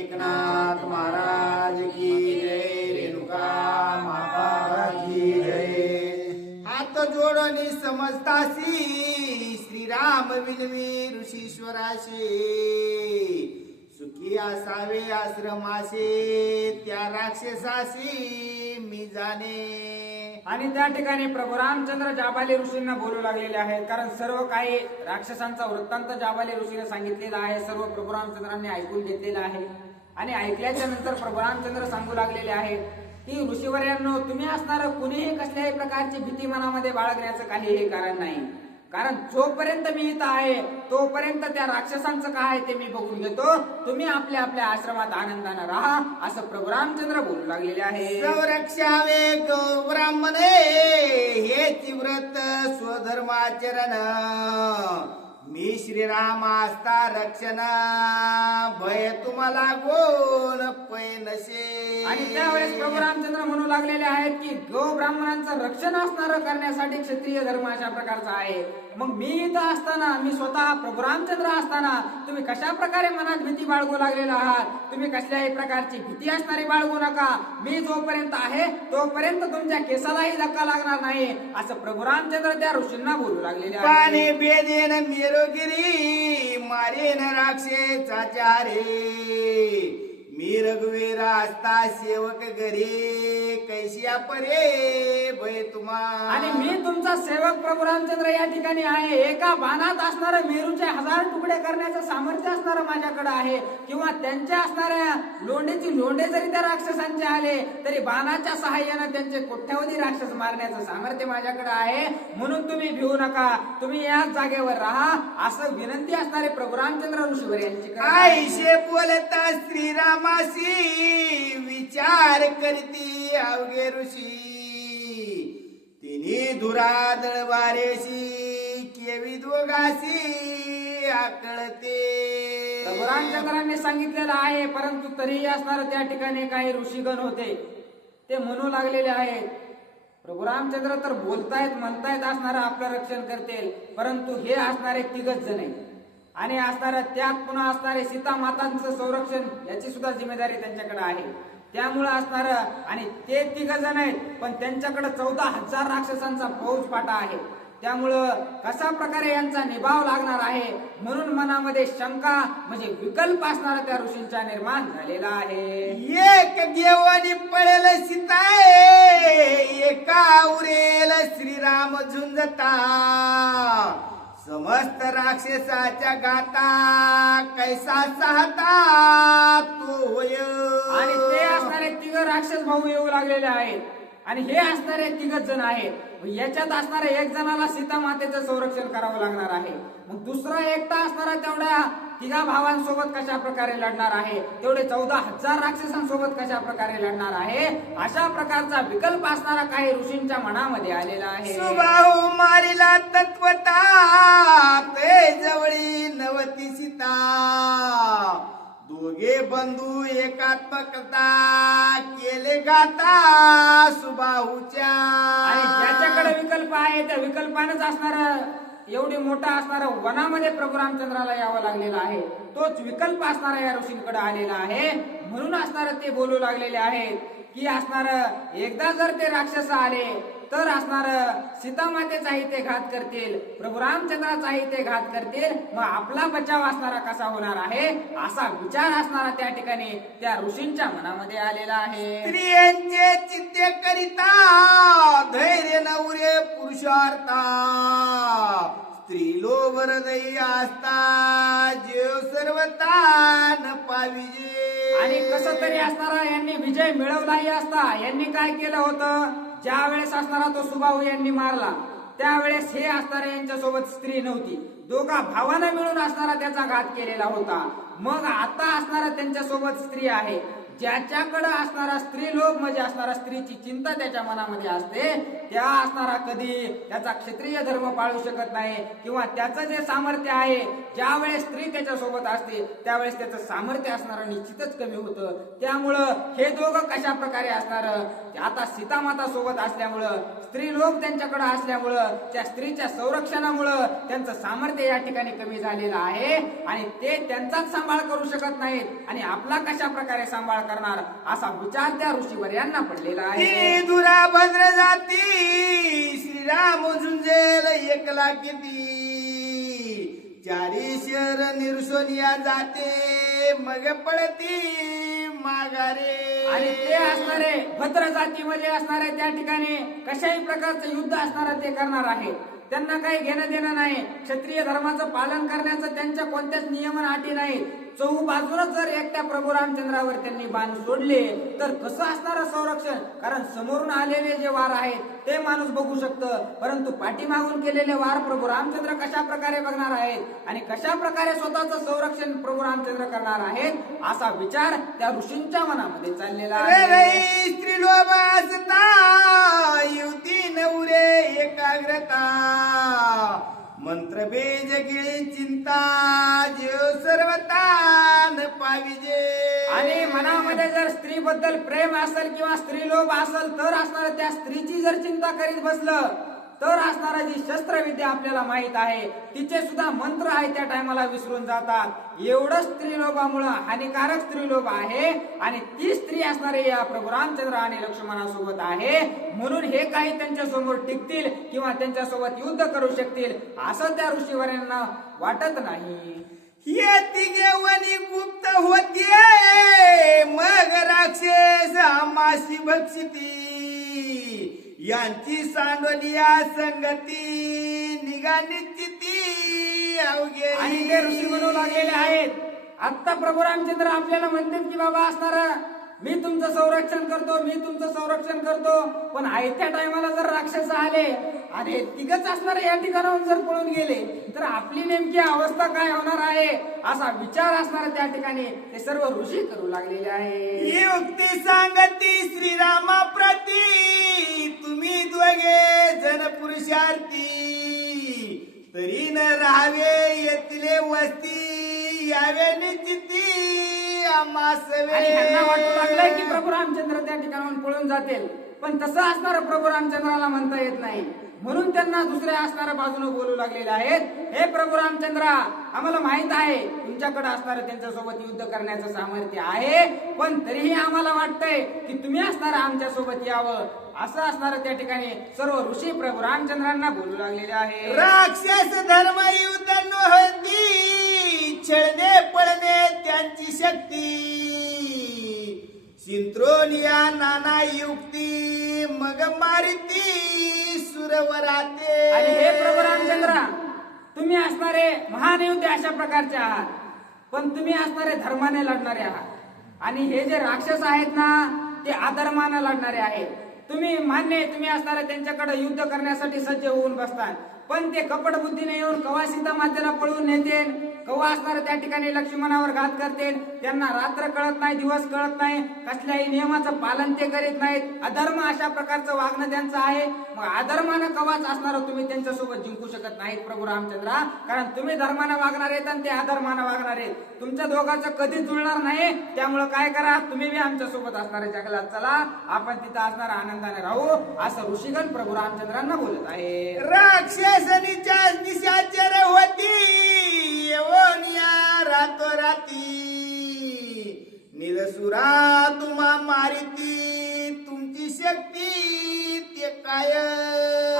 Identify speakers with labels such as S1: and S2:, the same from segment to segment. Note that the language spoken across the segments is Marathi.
S1: एकनाथ महाराज की जय रेणुका माता की जय। हात जोडणी समजतासी श्रीराम विनवी ऋषीश्वराशी सुखी असावे आश्रमाशी त्या राक्षसाशी मी जाणे।
S2: आणि त्या ठिकाणी प्रभू रामचंद्र जाबाली ऋषींना बोलू लागलेले आहेत कारण सर्व काही राक्षसांचा वृत्तांत जाबाली ऋषीने सांगितलेला आहे सर्व प्रभू रामचंद्रांनी ऐकून घेतलेला आहे. आणि ऐकल्याच्या नंतर प्रभरामचंद्र सांगू लागलेले आहेत की ऋषीवर्यांनो तुम्ही असणार कुणीही कसल्याही प्रकारची भीती मनामध्ये बाळगण्याचं काहीही कारण नाही. कारण जोपर्यंत मी इथं आहे तोपर्यंत त्या राक्षसांचं काय आहे ते मी बघून घेतो. तुम्ही आपल्या आपल्या आश्रमात आनंदानं राहा असं प्रभू रामचंद्र बोलू लागलेले आहे.
S1: संरक्षावे ब्राह्मणे हे व्रत स्वधर्माचरण. मी श्रीराम आस्था रक्षण. भय तुम्हाला गोन पै नसे
S2: आणि त्यावेळेस प्रभू रामचंद्र म्हणून लागलेले आहेत की गो ब्राह्मणांचं रक्षण असणार करण्यासाठी क्षत्रिय धर्म अशा प्रकारचा आहे. मग मी इथं असताना मी स्वतः प्रभू रामचंद्र असताना तुम्ही कशा प्रकारे मनात भीती बाळगू लागलेला आहात? तुम्ही कसल्याही प्रकारची भीती असणारी बाळगू नका. मी जोपर्यंत आहे तोपर्यंत तुमच्या केसालाही धक्का लागणार नाही असं प्रभू रामचंद्र त्या ऋषींना बोलू लागलेले आहे.
S1: बेदेन मेरोगिरी मारेन राक्षेचा चारे मी रघुवीर असता सेवक घरी कैसिया परे
S2: आणि मी तुमचा सेवक प्रभू रामचंद्र या ठिकाणी आहे. एका बाणात असणारं मेरूचे हजार तुकडे करण्याचं सामर्थ्य असणारं माझ्याकडे आहे. किंवा त्यांच्या असणाऱ्या लोंढेची लोंढे जरी त्या राक्षसांचे आले तरी बाणाच्या सहाय्यानं त्यांचे कोट्यावधी राक्षस मारण्याचं सामर्थ्य माझ्याकडे आहे. म्हणून तुम्ही भिवू नका. तुम्ही याच जागेवर राहा. असं विनंती असणारे प्रभू रामचंद्र ऋषीवर यांची.
S1: आईशे बोलता श्रीरामासी विचार करती अवघे ऋषी. तिन्ही धुरादळ वारेशी केवी दोघाशी आकळते.
S2: रामचंद्रांनी सांगितलेलं आहे परंतु तरीही असणार त्या ठिकाणी काही ऋषीगण होते. ते म्हणू लागलेले आहेत प्रभू रामचंद्र तर बोलतायत म्हणतायत असणार आपलं रक्षण करतील परंतु हे असणारे तिघच जण आणि असणाऱ्या त्यात पुन्हा असणारे सीता मातांचं संरक्षण याची सुद्धा जिम्मेदारी त्यांच्याकडे आहे. त्यामुळं असणार आणि ते तिघ जण आहेत पण त्यांच्याकडे चौदा हजार राक्षसांचा फौज फाटा आहे. त्यामुळं कशा प्रकारे यांचा निभाव लागणार आहे म्हणून मनामध्ये शंका म्हणजे विकल्प असणारा त्या ऋषींचा निर्माण झालेला आहे.
S1: एक देवानी पळेल सीताय एका उरेल श्रीराम झुंजता. समस्त राक्षसाच्या गाता कैसा चाहता तो होय?
S2: आणि ते असणारे तिघ राक्षस भाऊ येऊ लागलेले आहेत. आणि हे असणारे तिघच जण आहेत. याच्यात असणाऱ्या एक जणाला सीता मातेचं संरक्षण करावं लागणार आहे. मग दुसरा एकटा असणारा तेवढ्या तिघा भावांसोबत कशा प्रकारे लढणार आहे? तेवढे चौदा हजार राक्षसांसोबत कशा प्रकारे लढणार आहे? अशा प्रकारचा विकल्प असणारा काही ऋषींच्या मनामध्ये आलेला आहे.
S1: सुबाहू मारिला तत्वता ते जवळी नवती सीता. दोघे बंधू एकात्मकता केले गाता सुबाहूच्या.
S2: आणि ज्याच्याकडे विकल्प आहे त्या विकल्पानेच असणार एवढी मोठा असणार वनामध्ये प्रभू रामचंद्राला यावं लागलेला आहे. तोच विकल्प असणारा या ऋषींकडे आलेला आहे. म्हणून असणार ते बोलू लागलेले आहेत की असणार एकदा जर ते राक्षस आले तर असणार सीतामातेचाही ते घात करतील प्रभू रामचंद्राचाही ते घात करतील मग आपला बचाव असणारा कसा होणार आहे? असा विचार असणारा त्या ठिकाणी त्या ऋषींच्या मनामध्ये आलेला आहे.
S1: स्त्रियांचे चित्ते करिता धैर्य नवरे पुरुषार्था स्त्रीलो वरदई असता जीव सर्वता न पाविजे.
S2: आणि कसं तरी असणारा यांनी विजय मिळवलाही असता. यांनी काय केलं होतं? ज्या वेळेस असणारा तो सुभाऊ यांनी मारला त्यावेळेस हे असणारा यांच्या सोबत स्त्री नव्हती. दोघा भावानं मिळून असणारा त्याचा घात केलेला होता. मग आता असणारा त्यांच्यासोबत स्त्री आहे. ज्याच्याकडं असणारा स्त्री लोक म्हणजे असणारा स्त्रीची चिंता त्याच्या मनामध्ये असते त्या असणारा कधी त्याचा क्षत्रिय धर्म पाळू शकत नाही किंवा त्याचं जे सामर्थ्य आहे ज्यावेळेस स्त्री त्याच्या सोबत असते त्यावेळेस त्याचं सामर्थ्य असणारं निश्चितच कमी होतं. त्यामुळं हे दोघं कशा प्रकारे असणार? आता सीतामाता सोबत असल्यामुळं स्त्री लोक त्यांच्याकडे असल्यामुळं त्या स्त्रीच्या संरक्षणामुळं त्यांचं सामर्थ्य या ठिकाणी कमी झालेलं आहे आणि ते त्यांचाच सांभाळ करू शकत नाहीत आणि आपला कशा प्रकारे सांभाळ करणार. असा विचार त्या ऋषीवर यांना पडलेला आहे.
S1: दुरा भद्र जाती. श्रीराम झुंजेल एकला किती? चारी शहर निर्सोनिया जाते. मग पडती माघारे.
S2: आणि ते असणारे भद्र जातीमध्ये असणारे त्या ठिकाणी कशाही प्रकारचं युद्ध असणार ते करणार आहे त्यांना काही घेणं देणं नाही. क्षत्रिय धर्माचं पालन करण्याचं त्यांच्या कोणत्याच नियमन अटी नाही चहू जर एकट्या प्रभू रामचंद्रावर त्यांनी बाण सोडले तर कसं असणार संरक्षण? कारण समोरून आलेले जे वार आहेत ते माणूस बघू शकतं. परंतु पाठीमागून केलेले वार प्रभू रामचंद्र कशा प्रकारे बघणार आहेत? आणि कशा प्रकारे स्वतःचं संरक्षण प्रभू रामचंद्र करणार आहेत? असा विचार त्या ऋषींच्या मनामध्ये चाललेला आहे.
S1: युती नवरे एकाग्रता. मंत्रबीज गिळी चिंता जीव सर्वत पाविजे
S2: आणि मनामध्ये जर स्त्री बद्दल प्रेम असेल किंवा स्त्री लोभ असेल तर असणार त्या स्त्रीची जर चिंता करीत बसलं तर असणारा जी शस्त्रविद्या आपल्याला माहीत आहे तिचे सुद्धा मंत्र आहे त्या टायमाला विसरून जातात. एवढं स्त्रीलोभामुळं हानिकारक स्त्रीलोभ आहे आणि ती स्त्री असणारे या प्रभू रामचंद्र आणि लक्ष्मणासोबत आहे. म्हणून हे काही त्यांच्यासमोर टिकतील किंवा त्यांच्यासोबत युद्ध करू शकतील असं त्या ऋषीवरांना वाटत नाही.
S1: हे तिघे वनी गुप्त होते. मग राक्षस आमाशी भक्षिती. यांची सांडोलिया संगती निघाली निश्चिती. अवघे.
S2: आणि ऋषी म्हणू लागलेले आहेत. आत्ता प्रभू रामचंद्र आपल्याला म्हणतात की बाबा असणार मी तुमचं संरक्षण करतो मी तुमचं संरक्षण करतो. पण आयत्या टायमाला जर राक्षस आले आणि हे तिघच असणार या ठिकाणाहून जर पळून गेले तर आपली नेमकी अवस्था काय होणार आहे? असा विचार असणार त्या ठिकाणी. ते सर्व ऋषी करू लागलेले आहे
S1: युक्ती सांगती श्रीरामा प्रती तुम्ही दोघे जन पुरुषार्थी. तरी न राहावे येथले वस्ती. यावे निश्चिती.
S2: वाटू लागलंय की प्रभू रामचंद्र त्या ठिकाणाहून पळून जातील. पण तसं असणार प्रभू रामचंद्राला म्हणता येत नाही. म्हणून त्यांना दुसऱ्या असणाऱ्या बाजूने बोलू लागलेले आहेत. हे प्रभू रामचंद्रा आम्हाला माहीत आहे तुमच्याकडे असणारं त्यांच्यासोबत युद्ध करण्याचं सामर्थ्य आहे. पण तरीही आम्हाला वाटतंय की तुम्ही असणार आमच्यासोबत यावं. असं असणार त्या ठिकाणी सर्व ऋषी प्रभू रामचंद्रांना बोलू लागलेले आहे
S1: राक्षस धर्म युद्ध नव्हती छळणे पळणे त्यांची शक्ती. सिंत्रोनिया नाना युक्ती मग मारिती सुरवराते.
S2: आणि हे प्रभू रामचंद्रा तुम्ही असणारे महान युद्ध अशा प्रकारचे आहात पण तुम्ही असणारे धर्माने लढणारे आहात. आणि हे जे राक्षस आहेत ना ते अधर्माने लढणारे आहेत. तुम्ही मान्य आहे तुम्ही असणारे त्यांच्याकडे युद्ध करण्यासाठी सज्ज होऊन बसतात पण ते कपट बुद्धीने येऊन कवा सीता मातेला पळवून नेते तो असणारे त्या ठिकाणी लक्ष्मणावर घात करते. त्यांना रात्र कळत नाही दिवस कळत नाही. कसल्याही नियमाचं पालन ते करीत नाहीत. अधर्म अशा प्रकारचं वागणं त्यांचं आहे. मग अधर्मानं कवाच असणार तुम्ही त्यांच्यासोबत जिंकू शकत नाहीत प्रभू रामचंद्रा. कारण तुम्ही धर्मानं वागणार आहेत आणि ते अधर्मानं वागणार आहेत. तुमच्या दोघांचं कधीच जुळणार नाही. त्यामुळं काय करा तुम्ही बी आमच्यासोबत असणाऱ्या जंगलात चला. आपण तिथं असणार आनंदाने राहू. असं ऋषीगण प्रभू रामचंद्रांना बोलत आहे.
S1: राक्षसनीच्या निशाचर होती. येवनिया रातो राती निरसुरा तुम्हा मारिती तुमची शक्ती ते काय?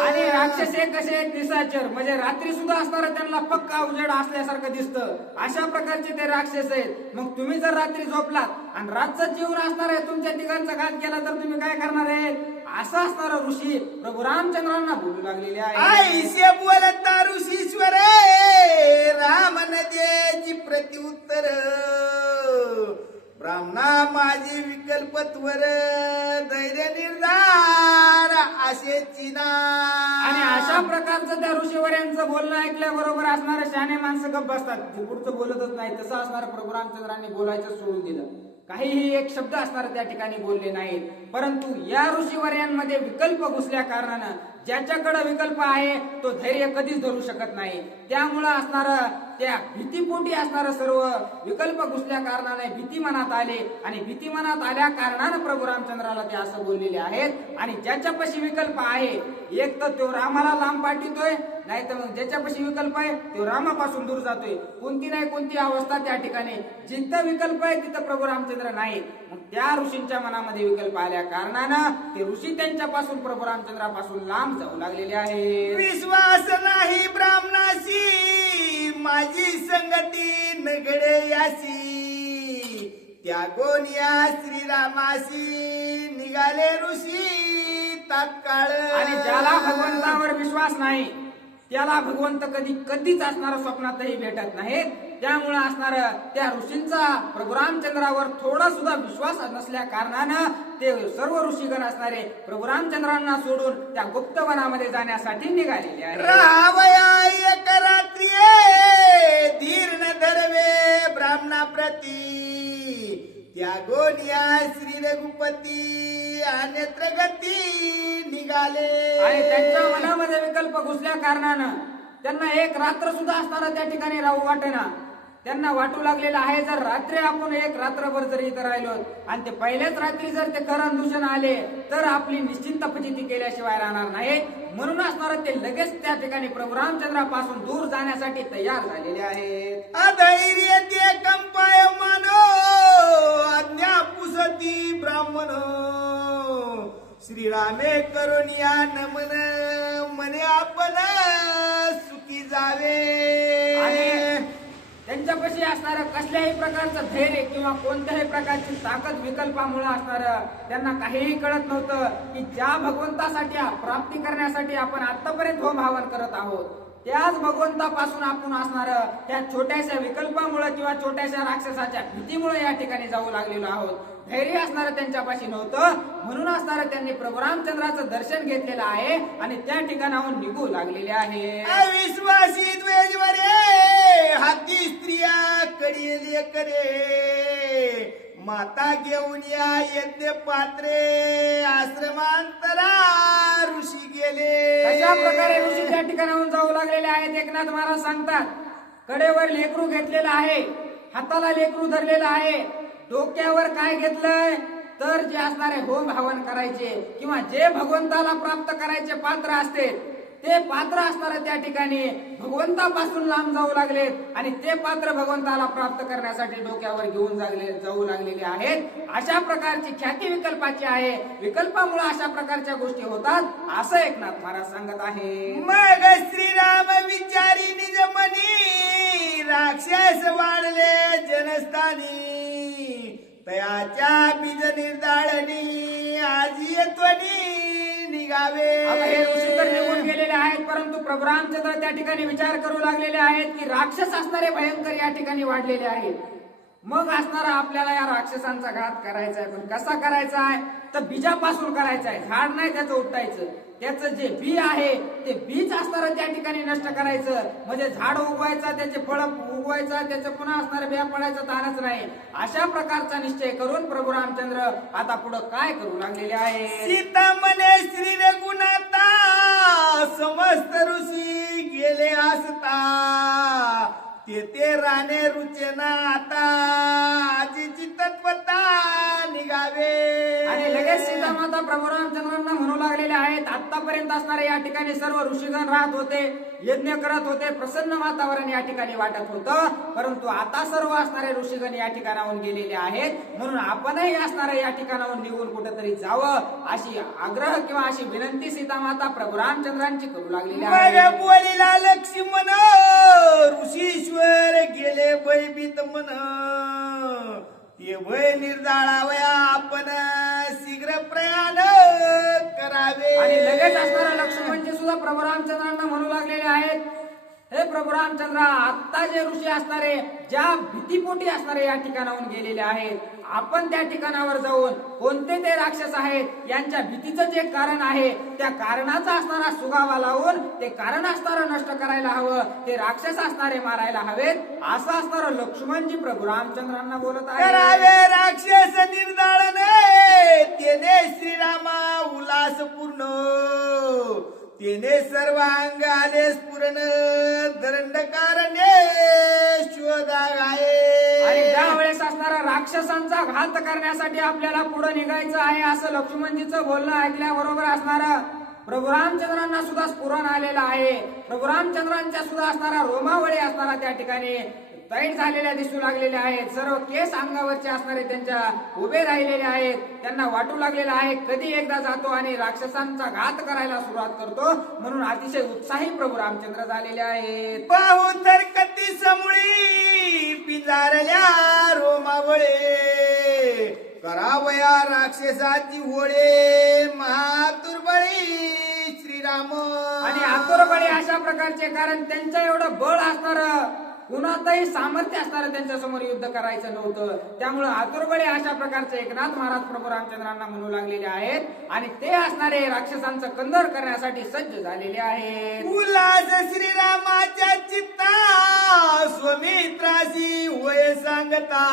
S2: आणि राक्षस हे कसे आहेत? निशाचर म्हणजे रात्री सुद्धा असणार त्यांना पक्का उजेड असल्यासारखं दिसतं. अशा प्रकारचे ते राक्षस आहेत. मग तुम्ही जर रात्री झोपलात आणि रातचं जीवन असणार आहे तुमच्या तिघांचा घात केला तर तुम्ही काय करणार आहेत? असं असणार ऋषी प्रभू रामचंद्रांना बोलू लागलेले आहे.
S1: बोलता ईश्वर राम नद्याची प्रत्युत्तर ब्राह्मणा माझी विकल्पत्वर धैर्य निर्धार असे चिना
S2: आणि अशा प्रकारचं त्या ऋषीवर्यांचं बोलणं ऐकल्याबरोबर असणारे शहाणे माणसं गप्प असतात ते पुढचं बोलतच नाही. तसं असणारं प्रभू रामचंद्रांनी बोलायचं सोडून दिलं. काहीही एक शब्द असणार त्या ठिकाणी बोलले नाहीत. परंतु या ऋषीवर्यांमध्ये विकल्प घुसल्या कारणानं ज्याच्याकडे विकल्प आहे तो धैर्य कधीच धरू शकत नाही. त्यामुळं असणारं त्या भीतीपोटी असणार सर्व विकल्प घुसल्या कारणाने भीती मनात आले आणि भीती मनात आल्या कारणानं प्रभू रामचंद्राला ते असं बोललेले आहेत. आणि ज्याच्यापाशी विकल्प आहे एक तर तो रामाला लांब पाठवतोय नाही तर मग ज्याच्यापाशी विकल्प आहे तो रामापासून दूर जातोय. कोणती नाही कोणती अवस्था त्या ठिकाणी. जिथं विकल्प आहे तिथं प्रभू रामचंद्र नाही. मग त्या ऋषींच्या मनामध्ये विकल्प आल्या कारणानं ते ऋषी त्यांच्यापासून प्रभू रामचंद्रापासून लांब जाऊ लागलेले आहे
S1: विश्वास नाही ब्राह्मणाशी. माझी संगती नगडे याशी त्या गोनिया श्रीरामाशी निघाले ऋषी तात्काळ.
S2: आणि ज्याला भगवंतावर विश्वास नाही त्याला भगवंत कधी कधीच असणार स्वप्नातही भेटत नाहीत. त्यामुळे असणार त्या ऋषींचा प्रभू रामचंद्रावर थोडा सुद्धा विश्वास नसल्या कारणानं ते सर्व ऋषीगण असणारे प्रभू रामचंद्रांना सोडून त्या गुप्तवनामध्ये जाण्यासाठी निघालेले आहेत.
S1: त्या गोनिया श्री रघुपती अन्यत्र गती निघाले.
S2: आणि त्यांच्या मनामध्ये विकल्प घुसल्या कारणानं त्यांना एक रात्र सुद्धा असताना त्या ठिकाणी राहू वाटेना. त्यांना वाटू लागलेलं आहे जर रात्री आपण एक रात्रभर जर इथं राहिलो आणि ते पहिल्याच रात्री जर ते खरण दूषण आले तर आपली निश्चिंत फजिती केल्याशिवाय राहणार नाही. म्हणून असणार ते लगेच त्या ठिकाणी प्रभू रामचंद्रापासून दूर जाण्यासाठी तयार झालेले आहेत.
S1: अधैर्य ते कंपाय मानो. आज्ञा पुसती ब्राह्मण. श्रीरामे करुणिया नमन मने आपण सुखी जावे.
S2: त्यांच्यापाशी असणारं कसल्याही प्रकारचं धैर्य किंवा कोणत्याही प्रकारची ताकद विकल्पामुळे असणार त्यांना काहीही कळत नव्हतं की ज्या भगवंतासाठी प्राप्ती करण्यासाठी आपण आतापर्यंत होम हवन करत आहोत त्याच भगवंतापासून आपण असणार त्या छोट्याशा विकल्पामुळे किंवा छोट्याशा राक्षसाच्या भीतीमुळे या ठिकाणी जाऊ लागलेलो आहोत. धैर्य असणार त्यांच्यापाशी नव्हतं. म्हणून असणार त्यांनी प्रभू रामचंद्राचं दर्शन घेतलेलं आहे आणि त्या ठिकाणाहून निघू लागलेले आहे.
S1: अविश्वासी द्वेजवरे हाती स्त्रिया कडिले करे माता घेऊन या येते पात्रे. आश्रमांतरा ऋषी गेले.
S2: अशा प्रकारे ऋषी त्या ठिकाणाहून जाऊ लागलेले आहेत. एकनाथ महाराज सांगतात कडेवर लेकरू घेतलेलं आहे हाताला लेकरू धरलेलं आहे. डोक्यावर काय घेतलंय? तर जे असणारे होम हवन करायचे किंवा जे भगवंताला प्राप्त करायचे पात्र असते ते पात्र असणारे त्या ठिकाणी भगवंतापासून लांब जाऊ लागलेत आणि ते पात्र भगवंताला प्राप्त करण्यासाठी डोक्यावर घेऊन जागले जाऊ लागलेले आहेत. अशा प्रकारची ख्याती विकल्पाची आहे. विकल्पामुळे अशा प्रकारच्या गोष्टी होतात असं एकनाथ महाराज सांगत आहे.
S1: मग श्रीराम विचारी निज मनी राक्षस वाढले जनस्थानी. तयाच्या बीज निर्दाळणी आजी येत्वनी निघावे.
S2: परंतु प्रभू रामचंद्र त्या ठिकाणी विचार करू लागलेले आहेत की राक्षस असणारे भयंकर या ठिकाणी वाढलेले आहेत. मग असणारा आपल्याला या राक्षसांचा घात करायचा आहे. पण कसा करायचा आहे? तर बीजापासून करायचा आहे. झाड नाही त्याचं उठायचं. त्याचं जे बी आहे ते बीज असणारं त्या ठिकाणी नष्ट करायचं. म्हणजे झाड उगवायचा त्याचे फळ उगवायचा त्याचं पुन्हा असणारं बिया पडायचं ताणच नाही. अशा प्रकारचा निश्चय करून प्रभू रामचंद्र आता पुढे काय करू लागलेले आहे
S1: सीता म्हणे श्री रघुनाथा समस्त ऋषी गेले असता. तेथे राणे रुचेना आता आजीची तत्वता निघावे.
S2: आणि लगेच सीतामाता प्रभू रामचंद्रांना म्हणू लागलेले आहेत आतापर्यंत असणारे या ठिकाणी सर्व ऋषीगण राहत होते यज्ञ करत होते प्रसन्न वातावरण या ठिकाणी वाटत होतं. परंतु आता सर्व असणारे ऋषीगण या ठिकाणाहून गेलेले आहेत. म्हणून आपणही असणारे या ठिकाणाहून निघून कुठेतरी जावं अशी आग्रह किंवा अशी विनंती सीतामाता प्रभू रामचंद्रांची करू लागलेली आहे.
S1: बोलिला लक्ष्मण ऋषीश्वर गेले भयभीत मन. ये वय निर्जाळावया आपण शीघ्र प्रयाण करावे.
S2: आणि लगेच असणारा लक्ष्मणजी सुद्धा प्रभू रामचंद्रांना म्हणू लागलेले आहेत हे प्रभू रामचंद्र आत्ता जे ऋषी असणारे ज्या भीतीपोटी असणारे या ठिकाणाहून गेलेले आहेत आपण त्या ठिकाणावर जाऊन कोणते ते राक्षस आहेत यांच्या भीतीचं जे कारण आहे त्या कारणाचा असणारा सुगावा लावून ते कारण असणारं नष्ट करायला हवं ते राक्षस असणारे मारायला हवेत असं असणार लक्ष्मणजी प्रभू रामचंद्रांना बोलत आहे
S1: राक्षस निर्धारण श्रीरामा उल्हास पूर्ण तेने सर्वांगाने स्फुरण श्वदार आहे
S2: त्यावेळेस असणारा राक्षसांचा घात करण्यासाठी आपल्याला पुढे निघायचं आहे असं लक्ष्मणजीचं बोलणं ऐकल्याबरोबर असणार प्रभू रामचंद्रांना सुद्धा स्फुरण आलेलं आहे. प्रभू रामचंद्रांच्या सुद्धा असणारा रोमावळी असणारा त्या ठिकाणी. तैट झालेल्या दिसू लागलेल्या आहेत. सर्व केस अंगावरचे असणारे त्यांच्या उभे राहिलेले आहेत. त्यांना वाटू लागलेलं आहे. कधी एकदा जातो आणि राक्षसांचा घात करायला सुरुवात करतो. म्हणून अतिशय उत्साही प्रभू रामचंद्र झालेले आहेत.
S1: पाहू तर कती समळी पिंजारल्या रोमावळे. करावया राक्षसाची होळे. महातुर्बळी श्रीराम.
S2: आणि आतुरबळी अशा प्रकारचे कारण त्यांच्या एवढं बळ असणार कुणाचंही सामर्थ्य असणार त्यांच्यासमोर युद्ध करायचं नव्हतं. त्यामुळे आतुरबळी अशा प्रकारचे एकनाथ महाराज प्रभू रामचंद्रांना म्हणू लागलेले आहेत आणि ते असणारे राक्षसांचं कंदर करण्यासाठी सज्ज झालेले आहेत.
S1: उल्हास श्रीरामाच्या चित्ता स्वमित्राशी होय सांगता.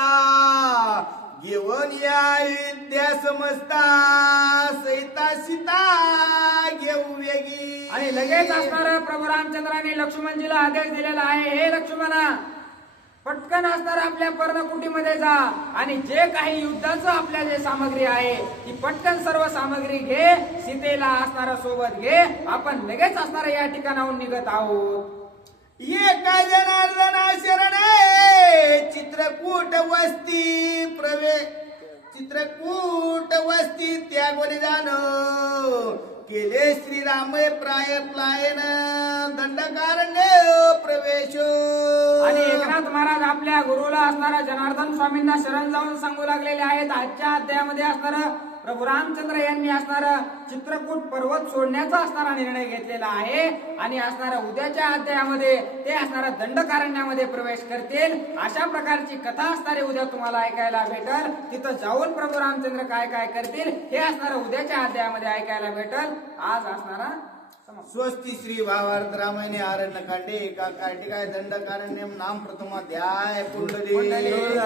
S1: घेऊन या विद्या समजता सैता सीता घेऊ वेगी.
S2: आणि लगेच असणार प्रभू रामचंद्राने लक्ष्मणजीला आदेश दिलेला आहे. हे लक्ष्मणा पटकन असणार आपल्या पर्णकुटीमध्ये जा. आणि जे काही युद्धाचं आपल्या जे सामग्री आहे ती पटकन सर्व सामग्री घे. सीतेला असणारा सोबत घे. आपण लगेच असणाऱ्या या ठिकाणाहून निघत आहोत.
S1: एका जनार्दना शरणे चित्रकूट वस्ती प्रवे चित्रकूट वस्ती त्यागोने जाण. केले श्रीराम प्राय प्लायन. दंडकारण्य प्रवेश.
S2: आणि एकनाथ महाराज आपल्या गुरुला असणाऱ्या जनार्दन स्वामींना शरण जाऊन सांगू लागलेले आहेत. आजच्या अध्यायामध्ये असणारं प्रभू रामचंद्र यांनी असणारं चित्रकूट पर्वत सोडण्याचा असणारा निर्णय घेतलेला आहे. आणि असणाऱ्या उद्याच्या अध्यायामध्ये ते असणाऱ्या दंडकारण्यामध्ये प्रवेश करतील. अशा प्रकारची कथा असणारी उद्या तुम्हाला ऐकायला भेटल. तिथं जाऊन प्रभू रामचंद्र काय काय करतील हे असणारं उद्याच्या अध्यायामध्ये ऐकायला भेटल. आज असणारा.
S1: स्वस्ती श्री भावार्थ रामायणे आरण्य कांडे एका कार्तिकाय दंडकारण्यम नाम प्रथमाध्याय
S2: पुंडलिक